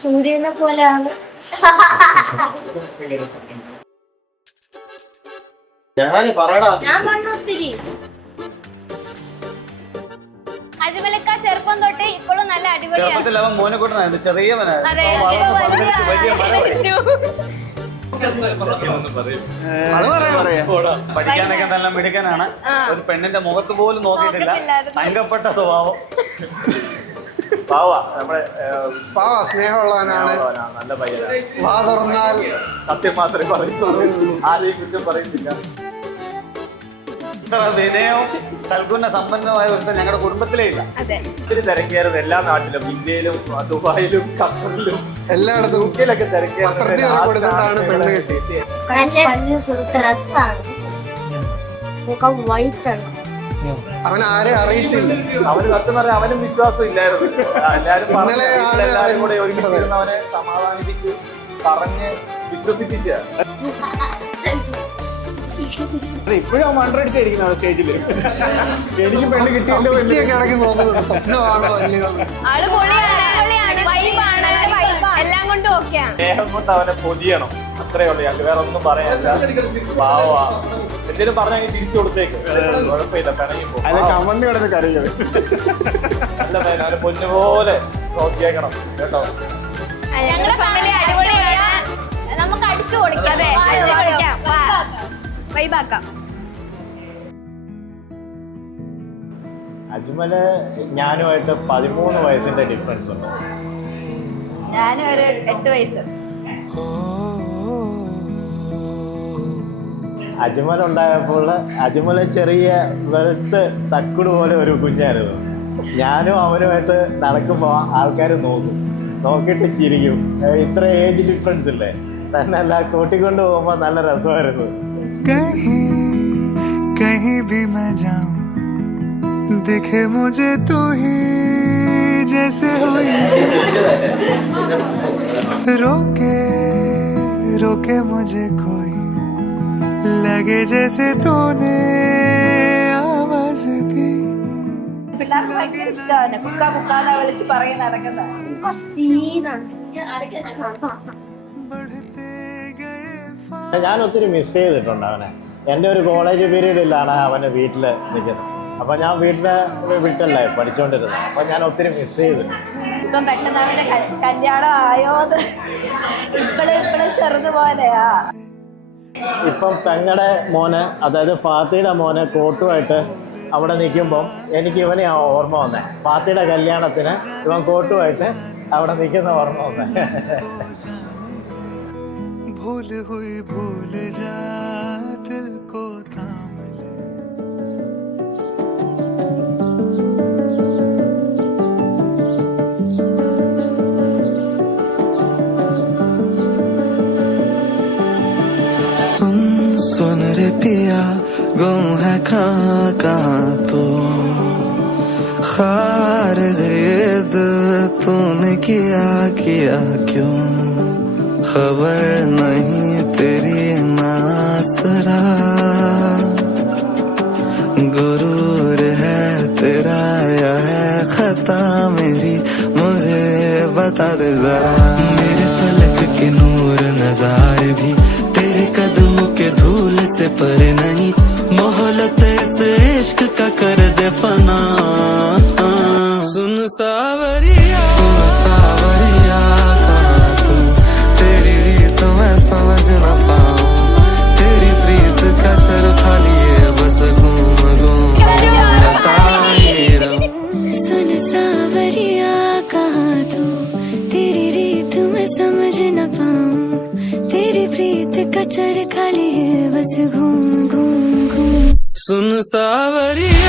സൂര്യനെ പോലെയാണ്. അജ്മലക്ക ചെറുപ്പം തൊട്ട് ഇപ്പോഴും നല്ല അടിപൊളിയാണ്. മോനെക്കൂട്ടനായിരുന്നു, ചെറിയവനായിരുന്നു. പഠിക്കാനൊക്കെ നല്ല മിടുക്കനാണ്. ഒരു പെണ്ണിന്റെ മുഖത്ത് പോലും നോക്കിയിട്ടില്ല. തങ്കപ്പെട്ട സ്വഭാവം. സ്നേഹമുള്ളവനാണ്, നല്ല പയ്യനാണ്. വാ തുറന്നാൽ സത്യം മാത്രമേ പറയുന്നുള്ളൂ, ആരെയും കുറ്റം പറയുന്നില്ല. ഇത്ര വിനയവും സൽഗുണ സമ്പന്നമായ ഒരുത്തൻ ഞങ്ങളുടെ കുടുംബത്തിലേ ഇല്ല. ഒത്തിരി തിരക്കിയായിരുന്നു എല്ലാ നാട്ടിലും, ഇന്ത്യയിലും ദുബായിലും ഖത്തറിലും എല്ലായിടത്തും ഊക്കിയിലൊക്കെ തിരക്കിയായിരുന്നു. അവൻ ആരെ അറിയിച്ചില്ല. അവന് സത്യം പറഞ്ഞാൽ അവനും വിശ്വാസം ഇല്ലായിരുന്നു. എല്ലാരും കൂടെ ഒരുമിച്ചിരുന്ന് അവനെ സമാധാനിപ്പിച്ച് പറഞ്ഞ് വിശ്വസിപ്പിച്ച. ഇപ്പോഴും അവൻ മണ്ടടിച്ചായിരിക്കുന്നു സ്റ്റേജില്. എനിക്ക് പെണ്ണ് കിട്ടിയല്ലോ എല്ലാം കൊണ്ടും ഓക്കെയാണ്. സ്നേഹം കൊണ്ട് അവനെ പൊതിയണം, അത്രേ ഉള്ളൂ. ഞങ്ങൾക്ക് വേറെ ഒന്നും പറയാനില്ല. പാവാ എന്തെങ്കിലും പറഞ്ഞാൽ തിരിച്ചു കൊടുത്തേക്ക്, കുഴപ്പമില്ല. പിണങ്ങി പോകും. കമന്ന് കിടന്ന് കരയുക. നല്ല പേര്, അവനെ പൊന്നുപോലെ നോക്കിയേക്കണം കേട്ടോ. ഞങ്ങളുടെ ഫാമിലി അടിപൊളിയാണ്. നമുക്ക് അടിച്ചു കൊടുക്കാം, വൈബാക്കാം. അജ്മല് ഞാനുമായിട്ട് 13 വയസ്സിന്റെ ഡിഫറൻസ് ഉണ്ട്. ഞാനും ഒരു 8 വയസ്സ്. അജ്മൽ ഉണ്ടായപ്പോൾ അജ്മല് ചെറിയ വെളുത്ത് തക്കുട് പോലെ ഒരു കുഞ്ഞായിരുന്നു. ഞാനും അവനുമായിട്ട് നടക്കുമ്പോൾ ആൾക്കാർ നോക്കിയിട്ട് ചിരിക്കും. ഇത്ര ഏജ് ഡിഫറൻസ് ഇല്ലേ, തന്നെ അല്ല കൂട്ടിക്കൊണ്ട് പോകുമ്പോൾ നല്ല രസമായിരുന്നു. कहीं भी मैं जाऊं दिखे मुझे तू ही जैसे हुई रोके रोके मुझे कोई लगे जैसे तूने आवाज दी. പിള്ളേർക്ക് ഭയങ്കര ഇഷ്ടമാണ് കുക്കാന്ന് വിളിച്ച് പറയും നടക്കുന്ന. ഞാൻ ഒത്തിരി മിസ് ചെയ്തിട്ടുണ്ട് അവനെ. എൻ്റെ ഒരു കോളേജ് പീരീഡിലാണ് അവന് വീട്ടിൽ നിൽക്കുന്നത്. അപ്പം ഞാൻ വീട്ടിലെ വിട്ടല്ലേ പഠിച്ചുകൊണ്ടിരുന്നത്. അപ്പം ഞാൻ ഒത്തിരി മിസ് ചെയ്തിട്ടുണ്ട്. ഇപ്പം പെട്ടെന്ന് അവന്റെ കല്യാണം ആയോന്ന് ഇപ്പോഴും ചെറുതുപോലെയാ. ഇപ്പം പെങ്ങളുടെ മോന്, അതായത് ഫാത്തിയുടെ മോന് കോട്ടുമായിട്ട് അവിടെ നിൽക്കുമ്പം എനിക്ക് ഇവനെ ഓർമ്മ വന്നേ. ഫാത്തിയുടെ കല്യാണത്തിന് ഇവൻ കോട്ടുമായിട്ട് അവിടെ നിൽക്കുന്ന ഓർമ്മ വന്നേ. भूल हुई भूल जा दिल को थाम ले. सुन सुन रे पिया गुम है कहाँ तो खार जिद तूने किया क्यों खबर नहीं तेरी नासरा गुरूर है तेरा या है खता मेरी मुझे बता दे जरा. मेरे फलक के नूर नजारे भी तेरे कदमों के धूल से परे नहीं. मोहलत से इश्क का कर दे फना. सुन सावरिया समझ न पाऊं तेरी प्रीत का सर खाली है बस घूम सुन सावरिया कहाँ तू तेरी रीत में समझ न पाऊं तेरी प्रीत का सर खाली है बस घूम. सुन सावरिया